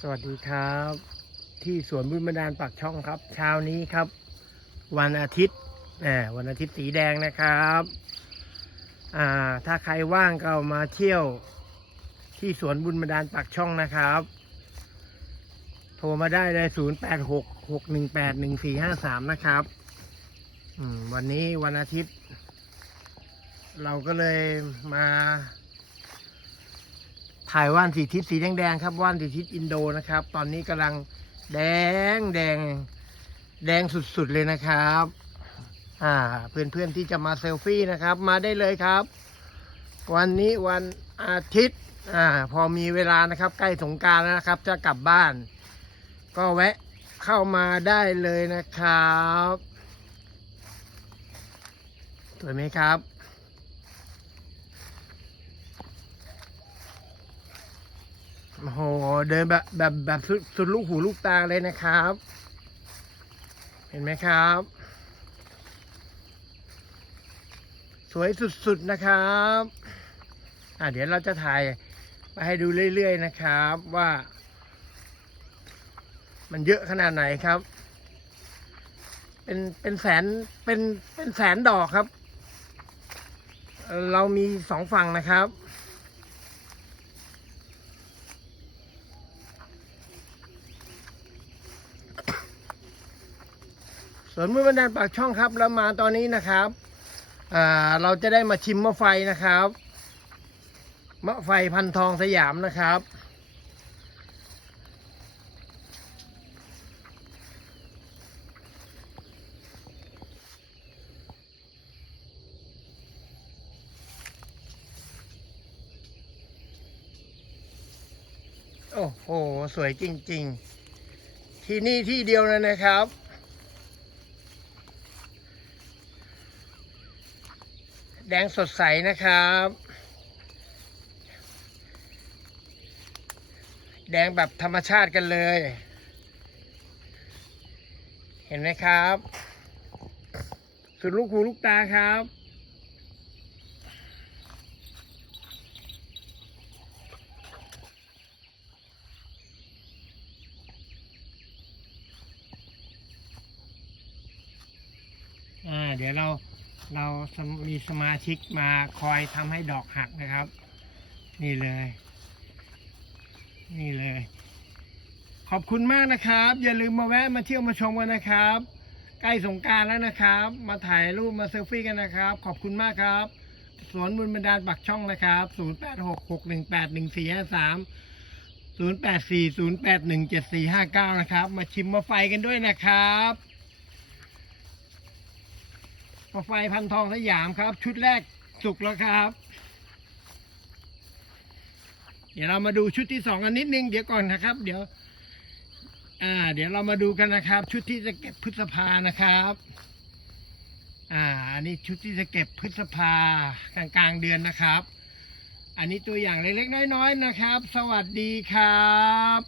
สวัสดีครับ ที่สวนบุญบันดาลปากช่องครับ เช้านี้ครับ วันอาทิตย์อ่าวันอาทิตย์สีแดงนะครับอ่าถ้าใครว่างก็มาเที่ยวที่สวนบุญบันดาลปากช่องนะครับ โทรมาได้เลยศูนย์แปดหกหกหนึ่งแปดหนึ่งสี่ห้าสามนะครับอืมวันนี้วันอาทิตย์ เราก็เลยมา ถ่ายว่านสีทิศสีแดงๆครับว่านสีทิศอินโดนะครับ ตอนนี้กำลังแดงแดงแดงสุดๆเลยนะครับ อ่า เพื่อนๆที่จะมาเซลฟี่นะครับ มาได้เลยครับ วันนี้วันอาทิตย์ อ่า พอมีเวลานะครับ ใกล้สงการแล้วนะครับ จะกลับบ้าน ก็แวะเข้ามาได้เลยนะครับสวยไหมครับ โอ้โห เดินแบบแบบแบบสุดสุดลูกหูลูกตาเลยนะครับ เห็นไหมครับ สวยสุดๆนะครับ อะเดี๋ยวเราจะถ่ายไปให้ดูเรื่อยๆนะครับว่า มันเยอะขนาดไหนครับ เป็นเป็นแสนเป็นเป็นแสนดอกครับ เรามีสองฝั่งนะครับ วนมือบันดาลปากช่องครับแล้วมาตอนนี้นะครับอ่าเราจะได้มาชิมมะไฟนะครับ มะไฟพันทองสยามนะครับ โอ้โห สวยจริง ๆ ที่นี่ที่เดียวเลยนะครับ แดงสดใสนะครับ แดงแบบธรรมชาติกันเลย เห็นไหมครับ สุดลูกหูลูกตาครับอ่าเดี๋ยวเรา เรามีสมาชิกมาคอยทำให้ดอกหักนะครับ นี่เลย นี่เลย ขอบคุณมากนะครับ อย่าลืมมาแวะมาเที่ยวมาชมกันนะครับ ใกล้สงการแล้วนะครับ มาถ่ายรูปมาเซลฟี่กันนะครับ ขอบคุณมากครับ สวนบุญบันดาลปักช่องนะครับ 0 8 6 6 1 8 1 4 5 3 0 8 4 0 8 1 7 4 5 9 นะครับ มาชิมมาไฟกันด้วยนะครับ กาแฟพันทองสยามครับ ชุดแรกสุกแล้วครับ เดี๋ยวเรามาดูชุดที่สองกันนิดนึงเดี๋ยวก่อนนะครับ เดี๋ยวอ่า เดี๋ยวเรามาดูกันนะครับ ชุดที่จะเก็บพฤษภานะครับ อ่า อันนี้ชุดที่จะเก็บพฤษภากลางกลางเดือนนะครับ อันนี้ตัวอย่างเล็กๆน้อยๆนะครับ สวัสดีครับ